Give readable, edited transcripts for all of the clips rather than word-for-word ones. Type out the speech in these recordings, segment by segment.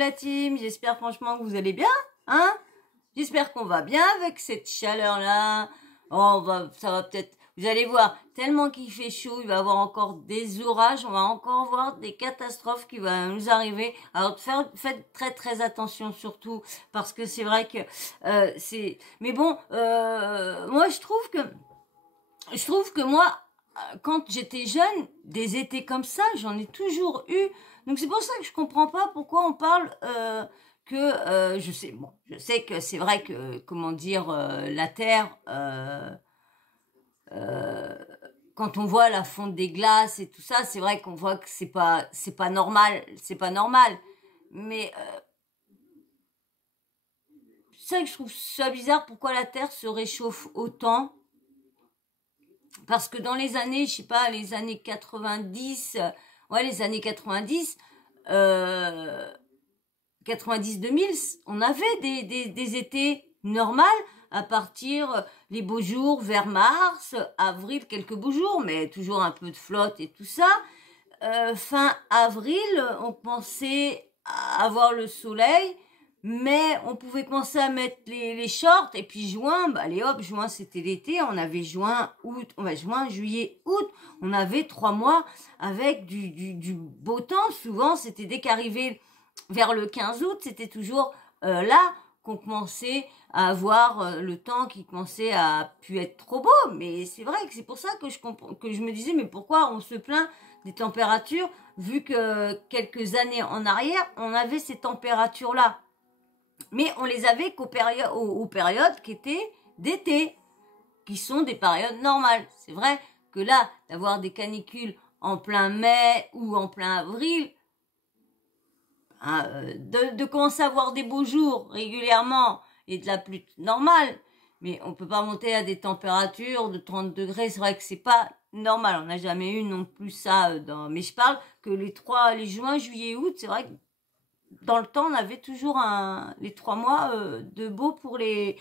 la team, j'espère franchement que vous allez bien, hein. J'espère qu'on va bien avec cette chaleur-là. Oh, ça va peut-être, vous allez voir, tellement qu'il fait chaud, il va y avoir encore des orages, on va encore voir des catastrophes qui vont nous arriver. Alors faites très très attention surtout, parce que c'est vrai que c'est... Mais bon, moi je trouve que moi, quand j'étais jeune, des étés comme ça, j'en ai toujours eu. Donc c'est pour ça que je comprends pas pourquoi on parle je sais que c'est vrai que comment dire la Terre euh, quand on voit la fonte des glaces et tout ça, c'est vrai qu'on voit que c'est pas normal, c'est pas normal. Mais c'est ça que je trouve ça bizarre pourquoi la Terre se réchauffe autant. Parce que dans les années, je sais pas, les années 90, les années 90, 90-2000, on avait des étés normaux à partir les beaux jours vers mars, avril, quelques beaux jours, mais toujours un peu de flotte et tout ça. Fin avril, on pensait avoir le soleil, mais on pouvait commencer à mettre les shorts, et puis juin, allez hop, juin c'était l'été, on avait juin, août, juin, juillet, août, on avait 3 mois avec du beau temps. Souvent c'était dès qu'arrivait vers le 15 août, c'était toujours là qu'on commençait à avoir le temps qui commençait à pu être trop beau. Mais c'est vrai que c'est pour ça que je me disais, mais pourquoi on se plaint des températures, vu que quelques années en arrière, on avait ces températures-là. Mais on les avait aux périodes qui étaient d'été, qui sont des périodes normales. C'est vrai que là, d'avoir des canicules en plein mai ou en plein avril, hein, de commencer à avoir des beaux jours régulièrement et de la pluie normale, mais on peut pas monter à des températures de 30 degrés, c'est vrai que c'est pas normal, on n'a jamais eu non plus ça mais je parle que les juin, juillet, août, c'est vrai que dans le temps, on avait toujours les 3 mois de beau pour les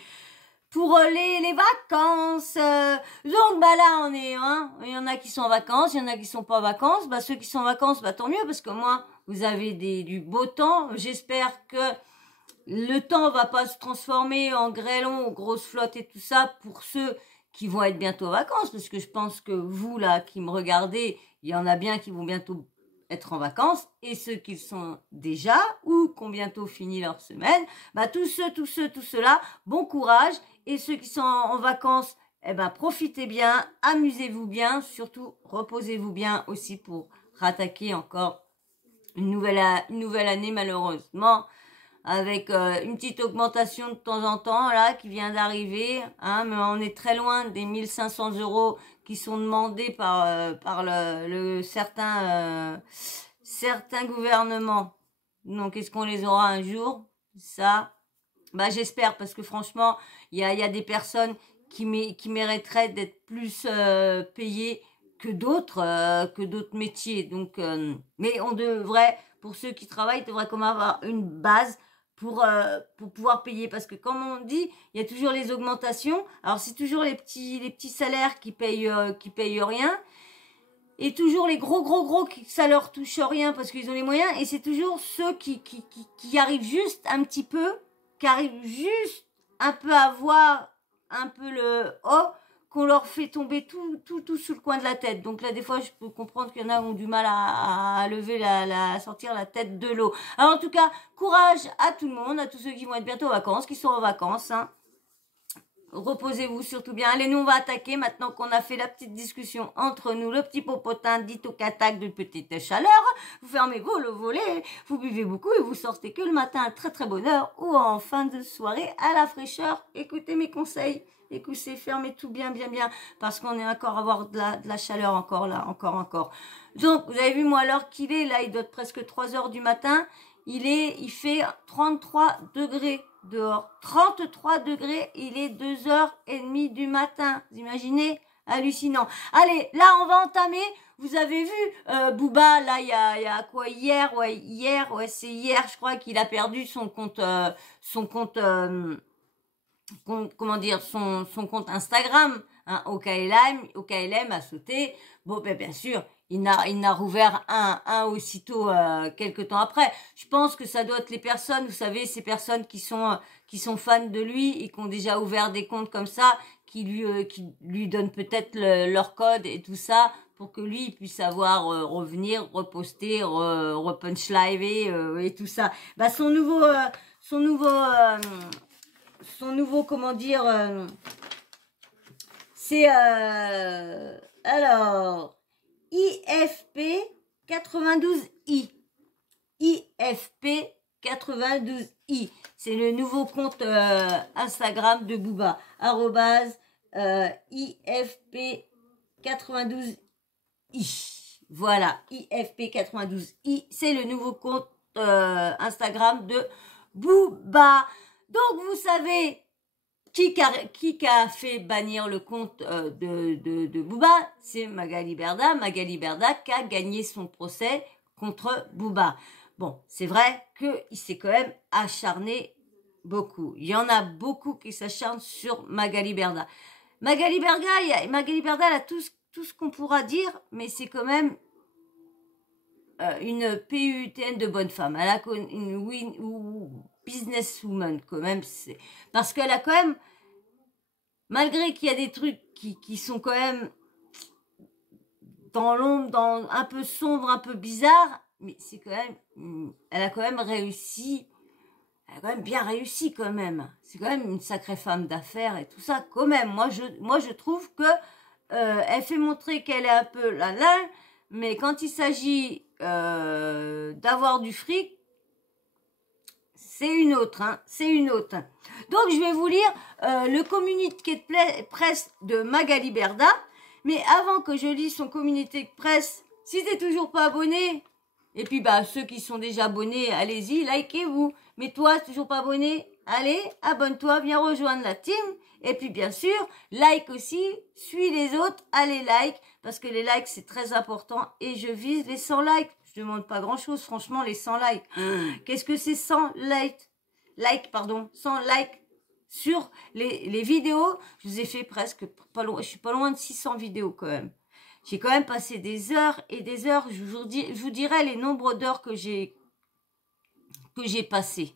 vacances. Donc là on est, hein, il y en a qui sont en vacances, il y en a qui sont pas en vacances. Ceux qui sont en vacances, tant mieux, parce que moi, vous avez du beau temps. J'espère que le temps va pas se transformer en grêlon, grosses flottes et tout ça pour ceux qui vont être bientôt en vacances, parce que je pense que vous là qui me regardez, il y en a bien qui vont bientôt être en vacances, et ceux qui sont déjà ou qui ont bientôt fini leur semaine, tous ceux-là, bon courage. Et ceux qui sont en vacances, profitez bien, amusez-vous bien, surtout reposez-vous bien aussi pour rattaquer encore une nouvelle année, malheureusement, avec une petite augmentation de temps en temps là qui vient d'arriver, hein, mais on est très loin des 1500 € qui sont demandés par certains gouvernements. Donc est-ce qu'on les aura un jour? Ça, j'espère, parce que franchement, il y a des personnes qui mériteraient d'être plus payées que d'autres métiers. Donc mais on devrait, pour ceux qui travaillent, devrait quand même avoir une base pour pouvoir payer, parce que comme on dit, il y a toujours les augmentations. Alors c'est toujours les petits salaires qui payent rien, et toujours les gros qui ça leur touche rien parce qu'ils ont les moyens, et c'est toujours ceux qui arrivent juste un petit peu, qui arrivent juste un peu à voir un peu le haut, qu'on leur fait tomber tout sous le coin de la tête. Donc là, des fois, je peux comprendre qu'il y en a qui ont du mal à lever à sortir la tête de l'eau. Alors en tout cas, courage à tout le monde, à tous ceux qui vont être bientôt en vacances, qui sont en vacances, hein. Reposez-vous surtout bien. Allez, nous on va attaquer maintenant qu'on a fait la petite discussion entre nous, le petit popotin dit au catac de petite chaleur. Vous fermez le volet, vous buvez beaucoup et vous sortez que le matin à très très bonne heure ou en fin de soirée à la fraîcheur. Écoutez mes conseils, écoutez, fermez tout bien, parce qu'on est encore à avoir de la chaleur encore là, encore. Donc vous avez vu moi l'heure qu'il est, là il doit être presque 3 heures du matin, il fait 33 degrés. Dehors, 33 degrés, il est 2h30 du matin. Vous imaginez? Hallucinant. Allez, là, on va entamer. Vous avez vu, Booba, là, il y a quoi, hier, c'est hier, je crois qu'il a perdu son compte, comment dire, son compte Instagram, hein, au KLM a sauté. Bon, ben, bien sûr, il n'a rouvert un aussitôt quelques temps après. Je pense que ça doit être les personnes, vous savez, ces personnes qui sont fans de lui et qui ont déjà ouvert des comptes comme ça, qui lui donnent peut-être leur code et tout ça pour que lui il puisse avoir revenir, reposter, repunchliver et tout ça. Bah son nouveau comment dire c'est alors IFP 92i. IFP 92i. C'est le nouveau compte Instagram de Booba. IFP 92i. Voilà, IFP 92i. C'est le nouveau compte Instagram de Booba. Donc, vous savez qui a fait bannir le compte de Booba? C'est Magali Berda. Magali Berda qui a gagné son procès contre Booba. Bon, c'est vrai qu'il s'est quand même acharné beaucoup. Il y en a beaucoup qui s'acharnent sur Magali Berda. Magali Berda, elle a tout ce qu'on pourra dire, mais c'est quand même une PUTN de bonne femme. Elle a une businesswoman quand même. Parce qu'elle a quand même, malgré qu'il y a des trucs qui sont quand même dans l'ombre, un peu sombre, un peu bizarre, mais c'est quand même, elle a quand même réussi, elle a quand même bien réussi quand même. C'est quand même une sacrée femme d'affaires et tout ça quand même. Moi je trouve que elle fait montrer qu'elle est un peu là, mais quand il s'agit d'avoir du fric, c'est une autre, hein, c'est une autre. Donc je vais vous lire le communiqué de presse de Magali Berda. Mais avant que je lise son communiqué de presse, si t'es toujours pas abonné, et puis bah ceux qui sont déjà abonnés, allez-y, likez-vous. Mais toi, toujours pas abonné, allez, abonne-toi, viens rejoindre la team. Et puis bien sûr, like aussi, suis les autres, allez like, parce que les likes c'est très important. Et je vise les 100 likes. Je demande pas grand-chose, franchement, les 100 likes. Qu'est-ce que c'est 100 likes? 100 likes. Sur les vidéos, je vous ai fait presque pas loin, je suis pas loin de 600 vidéos quand même. J'ai quand même passé des heures et des heures. Je vous dirai les nombres d'heures que j'ai passé.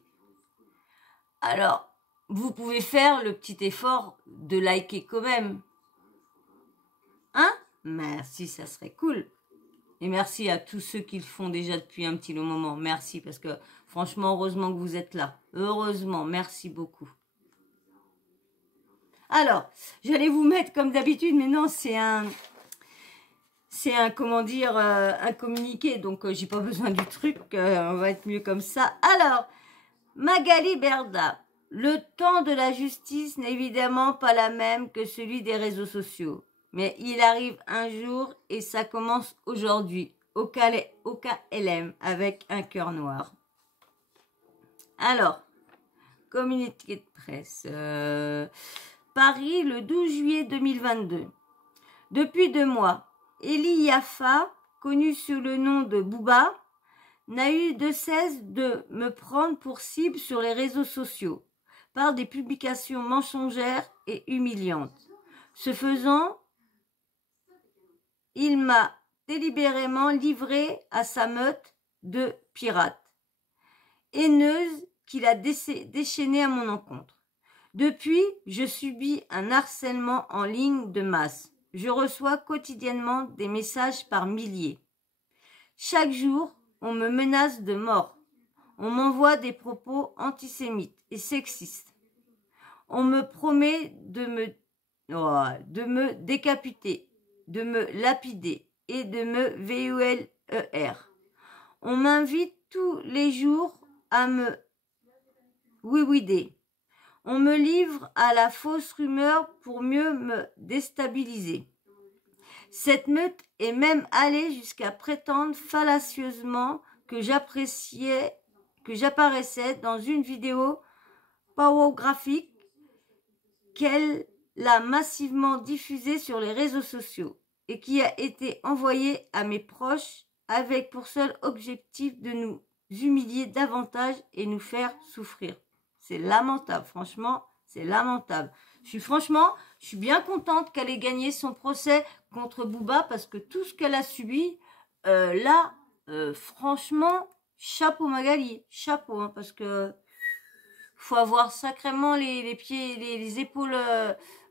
Alors, vous pouvez faire le petit effort de liker quand même. Hein? Merci, ça serait cool. Et merci à tous ceux qui le font déjà depuis un petit moment. Merci, parce que franchement, heureusement que vous êtes là. Heureusement, merci beaucoup. Alors, j'allais vous mettre comme d'habitude, mais non, c'est un comment dire, un communiqué, donc j'ai pas besoin du truc, on va être mieux comme ça. Alors, Magali Berda, le temps de la justice n'est évidemment pas la même que celui des réseaux sociaux, mais il arrive un jour et ça commence aujourd'hui, au KLM, avec un cœur noir. Alors, communiqué de presse... Paris, le 12 juillet 2022. Depuis 2 mois, Eli Yafa, connu sous le nom de Booba, n'a eu de cesse de me prendre pour cible sur les réseaux sociaux par des publications mensongères et humiliantes. Ce faisant, il m'a délibérément livré à sa meute de pirates, haineuse qu'il a déchaînée à mon encontre. Depuis, je subis un harcèlement en ligne de masse. Je reçois quotidiennement des messages par milliers. Chaque jour, on me menace de mort. On m'envoie des propos antisémites et sexistes. On me promet de me décapiter, de me lapider et de me VULER. On m'invite tous les jours à me wiwider. On me livre à la fausse rumeur pour mieux me déstabiliser. Cette meute est même allée jusqu'à prétendre fallacieusement que j'apparaissais dans une vidéo pornographique qu'elle a massivement diffusée sur les réseaux sociaux et qui a été envoyée à mes proches avec pour seul objectif de nous humilier davantage et nous faire souffrir. C'est lamentable, franchement, C'est lamentable. Franchement, je suis bien contente qu'elle ait gagné son procès contre Booba parce que tout ce qu'elle a subi, là, franchement, chapeau Magali, chapeau, hein, parce que faut avoir sacrément les pieds, les épaules,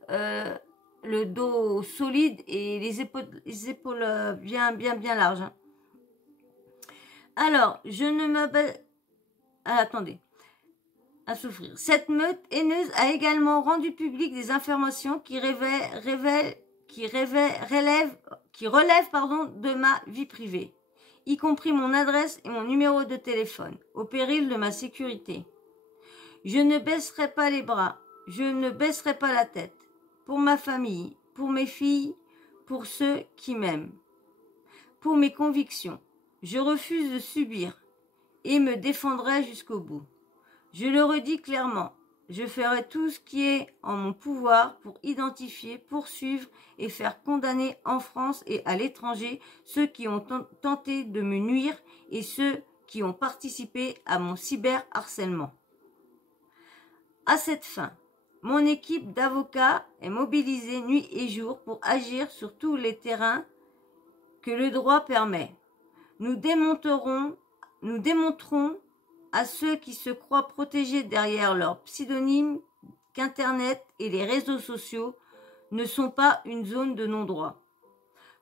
le dos solide et les épaules bien larges. Hein. Alors, je ne m'abaisse... Ah, attendez. À souffrir. Cette meute haineuse a également rendu public des informations qui relèvent de ma vie privée, y compris mon adresse et mon numéro de téléphone, au péril de ma sécurité. Je ne baisserai pas les bras, je ne baisserai pas la tête, pour ma famille, pour mes filles, pour ceux qui m'aiment, pour mes convictions. Je refuse de subir et me défendrai jusqu'au bout. Je le redis clairement, je ferai tout ce qui est en mon pouvoir pour identifier, poursuivre et faire condamner en France et à l'étranger ceux qui ont tenté de me nuire et ceux qui ont participé à mon cyberharcèlement. À cette fin, mon équipe d'avocats est mobilisée nuit et jour pour agir sur tous les terrains que le droit permet. Nous démontrerons à ceux qui se croient protégés derrière leur pseudonyme qu'Internet et les réseaux sociaux ne sont pas une zone de non-droit.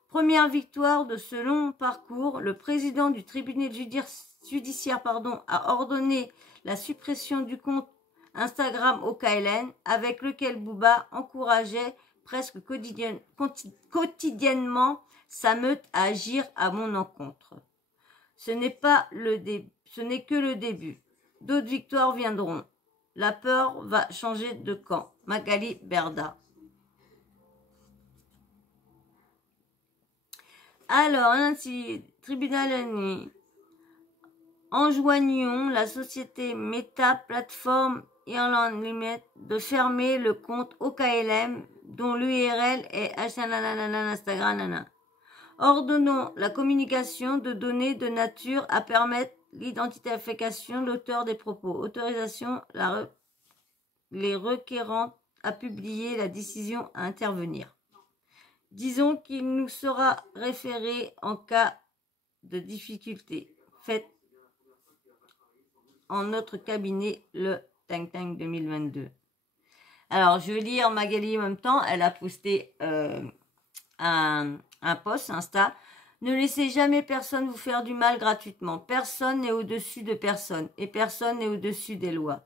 Première victoire de ce long parcours, le président du tribunal judiciaire a ordonné la suppression du compte Instagram OKLN avec lequel Booba encourageait presque quotidiennement sa meute à agir à mon encontre. Ce n'est que le début. D'autres victoires viendront. La peur va changer de camp. Magali Berda. Alors, ainsi, tribunal enjoignons la société Meta Plateforme et en limite de fermer le compte OKLM dont l'URL est Instagram. Ordonnons la communication de données de nature à permettre l'identification de l'auteur des propos. Autorisation les requérants à publier la décision à intervenir. Disons qu'il nous sera référé en cas de difficulté. Faites en notre cabinet le Tang Tang 2022. Alors, je vais lire Magali en même temps. Elle a posté un post Insta. Ne laissez jamais personne vous faire du mal gratuitement. Personne n'est au-dessus de personne et personne n'est au-dessus des lois.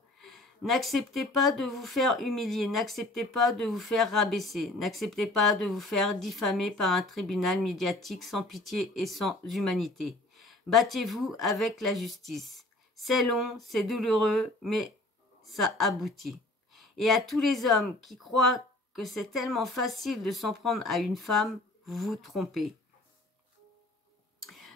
N'acceptez pas de vous faire humilier, n'acceptez pas de vous faire rabaisser, n'acceptez pas de vous faire diffamer par un tribunal médiatique sans pitié et sans humanité. Battez-vous avec la justice. C'est long, c'est douloureux, mais ça aboutit. Et à tous les hommes qui croient que c'est tellement facile de s'en prendre à une femme, vous vous trompez.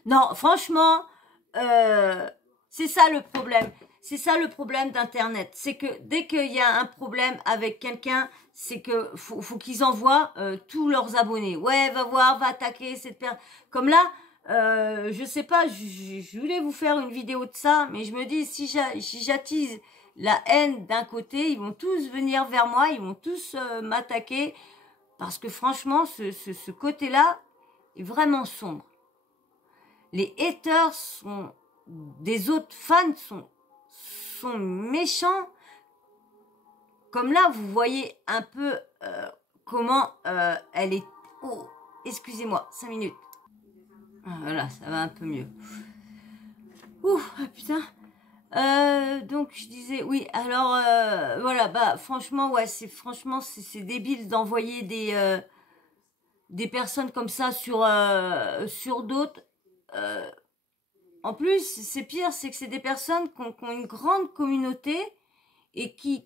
Non, franchement, c'est ça le problème. C'est ça le problème d'Internet. C'est que dès qu'il y a un problème avec quelqu'un, c'est que faut qu'ils envoient tous leurs abonnés. Ouais, va voir, va attaquer cette personne. Comme là, je sais pas, je voulais vous faire une vidéo de ça, mais je me dis, si j'attise la haine d'un côté, ils vont tous venir vers moi, ils vont tous m'attaquer. Parce que franchement, ce côté-là est vraiment sombre. Les haters des autres fans sont méchants. Comme là, vous voyez un peu comment elle est... Oh, excusez-moi, 5 minutes. Voilà, ça va un peu mieux. Ouh, ah putain. Donc je disais, oui, alors voilà, bah franchement, ouais, c'est débile d'envoyer des personnes comme ça sur d'autres. En plus, c'est pire, c'est que c'est des personnes qui ont une grande communauté et qui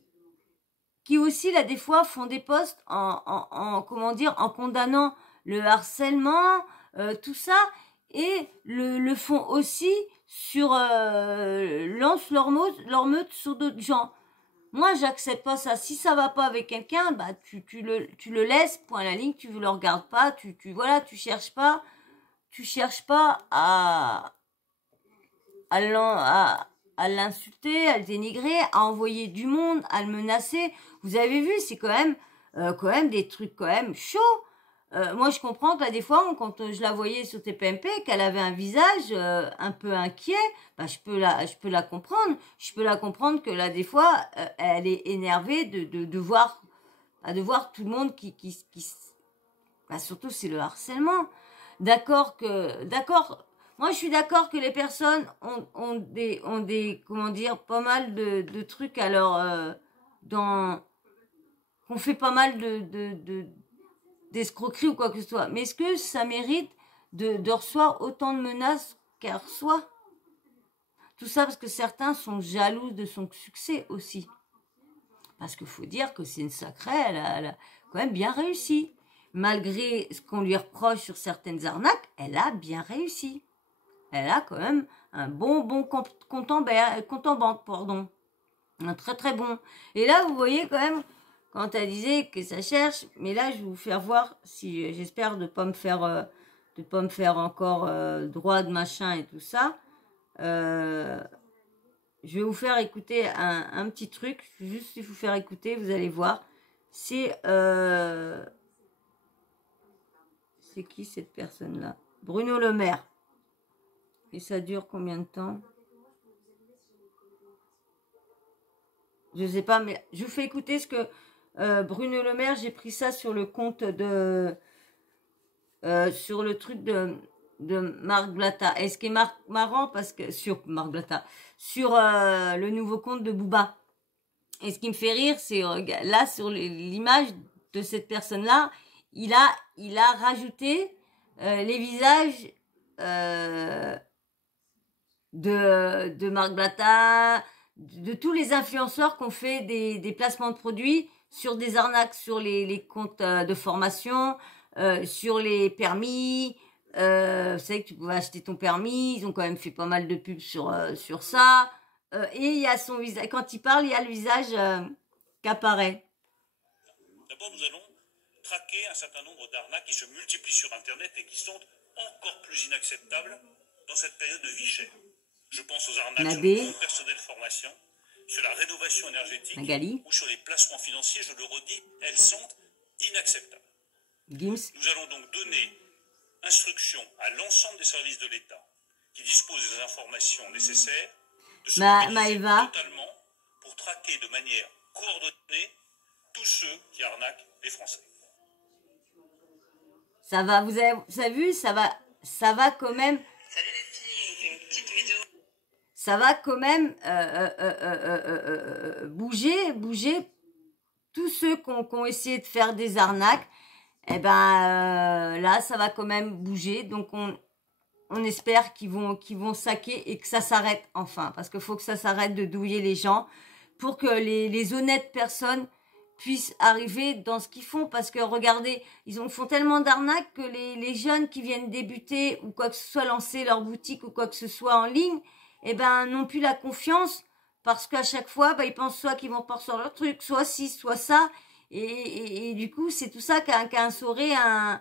aussi, là, des fois, font des posts en condamnant le harcèlement, tout ça, et le font aussi lancent leur meute sur d'autres gens. Moi, j'accepte pas ça. Si ça va pas avec quelqu'un, bah, tu le laisses, point à la ligne, tu le regardes pas, tu cherches pas à à l'insulter, à le dénigrer, à envoyer du monde, à le menacer. Vous avez vu, c'est quand même des trucs quand même chauds. Moi, je comprends que là, des fois, quand je la voyais sur TPMP, qu'elle avait un visage un peu inquiet, bah, je peux la comprendre. Je peux la comprendre que là, des fois, elle est énervée de voir tout le monde bah, surtout, c'est le harcèlement. D'accord. Moi, je suis d'accord que les personnes ont des, comment dire, pas mal de trucs alors qu'on fait pas mal d'escroqueries ou quoi que ce soit. Mais est-ce que ça mérite de recevoir autant de menaces qu'elle reçoit? Tout ça parce que certains sont jaloux de son succès aussi. Parce qu'il faut dire que c'est une sacrée, elle a quand même bien réussi. Malgré ce qu'on lui reproche sur certaines arnaques, elle a bien réussi. Elle a quand même un bon compte en banque, pardon. Un très très bon. Et là, vous voyez quand même, quand elle disait que ça cherche, mais là, je vais vous faire voir, si j'espère de pas me faire encore droit de machin et tout ça. Je vais vous faire écouter un petit truc, juste vous faire écouter, vous allez voir. C'est qui cette personne-là? Bruno Le Maire. Et ça dure combien de temps? Je sais pas, mais je vous fais écouter ce que Bruno Le Maire, j'ai pris ça sur le compte sur le truc de Marc Blatta. Et ce qui est marrant, parce que sur Marc Blatta, sur le nouveau compte de Booba. Et ce qui me fait rire, c'est là sur l'image de cette personne-là, il a rajouté les visages de Marc Blatta, de tous les influenceurs qui ont fait des placements de produits sur des arnaques, sur les comptes de formation, sur les permis. Vous savez que tu pouvais acheter ton permis, ils ont quand même fait pas mal de pubs sur ça. Et il y a son visage, quand il parle, il y a le visage qui apparaît. D'abord, nous allons traquer un certain nombre d'arnaques qui se multiplient sur Internet et qui sont encore plus inacceptables dans cette période de vie chère. Je pense aux arnaques sur le compte personnel formation, sur la rénovation énergétique ou sur les placements financiers. Je le redis, elles sont inacceptables. Nous allons donc donner instruction à l'ensemble des services de l'État qui disposent des informations nécessaires de se mobiliser totalement pour traquer de manière coordonnée tous ceux qui arnaquent les Français. Ça va, vous avez vu, ça va quand même. Salut les filles, je vous fais une petite vidéo. Ça va quand même bouger. Tous ceux qui ont essayé de faire des arnaques, eh ben là, ça va quand même bouger. Donc on espère qu'ils vont saquer et que ça s'arrête enfin, parce qu'il faut que ça s'arrête de douiller les gens pour que les honnêtes personnes puissent arriver dans ce qu'ils font, parce que regardez, font tellement d'arnaques que les jeunes qui viennent débuter ou quoi que ce soit, lancer leur boutique ou quoi que ce soit en ligne, eh ben n'ont plus la confiance, parce qu'à chaque fois, ils pensent soit qu'ils vont pas sur leur truc, soit ci, soit ça, et du coup, c'est tout ça qui a instauré un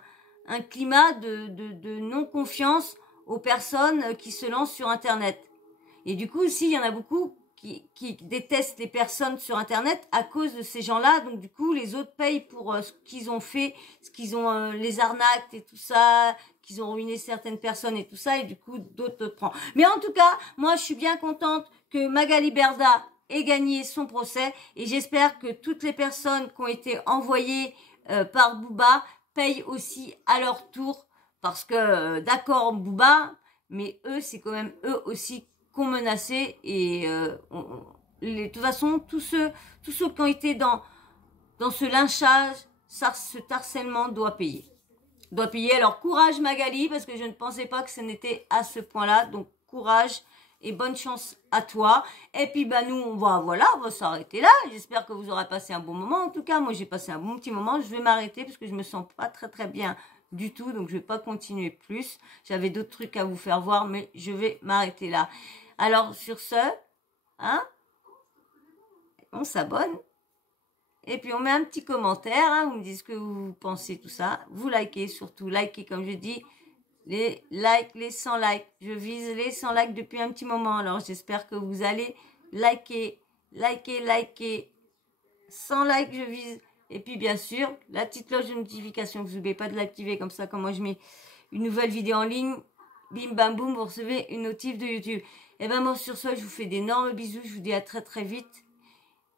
climat de non-confiance aux personnes qui se lancent sur Internet. Et du coup, aussi, il y en a beaucoup qui détestent les personnes sur Internet à cause de ces gens-là. Donc, du coup, les autres payent pour ce qu'ils ont fait, ce qu'ils ont, les arnaques et tout ça, qu'ils ont ruiné certaines personnes et tout ça. Et du coup, d'autres prennent. Mais en tout cas, moi, je suis bien contente que Magali Berda ait gagné son procès. Et j'espère que toutes les personnes qui ont été envoyées par Booba payent aussi à leur tour. Parce que, d'accord, Booba, mais eux, c'est quand même eux aussi qu'on menacé. Et de toute façon, tous ceux qui ont été dans ce lynchage, ce harcèlement doit payer. Alors, courage Magali, parce que je ne pensais pas que ce n'était à ce point-là. Donc, courage et bonne chance à toi. Et puis, nous, on va s'arrêter là. J'espère que vous aurez passé un bon moment. En tout cas, moi, j'ai passé un bon petit moment. Je vais m'arrêter parce que je me sens pas très, très bien du tout, donc je vais pas continuer plus. J'avais d'autres trucs à vous faire voir, mais je vais m'arrêter là. Alors, sur ce, on s'abonne. Et puis, on met un petit commentaire. Vous me dites ce que vous pensez, tout ça. Vous likez, surtout. Likez, comme je dis. les likes, les 100 likes. Je vise les 100 likes depuis un petit moment. Alors, j'espère que vous allez liker. 100 likes, je vise. Et puis, bien sûr, la petite cloche de notification. Vous n'oubliez pas de l'activer. Comme ça, quand moi, je mets une nouvelle vidéo en ligne, bim, bam, boum, vous recevez une notif de YouTube. Et ben moi, sur ce, je vous fais d'énormes bisous. Je vous dis à très, très vite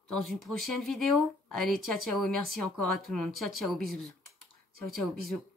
dans une prochaine vidéo. Allez, ciao, ciao. Et merci encore à tout le monde. Ciao, ciao, bisous. Ciao, ciao, bisous.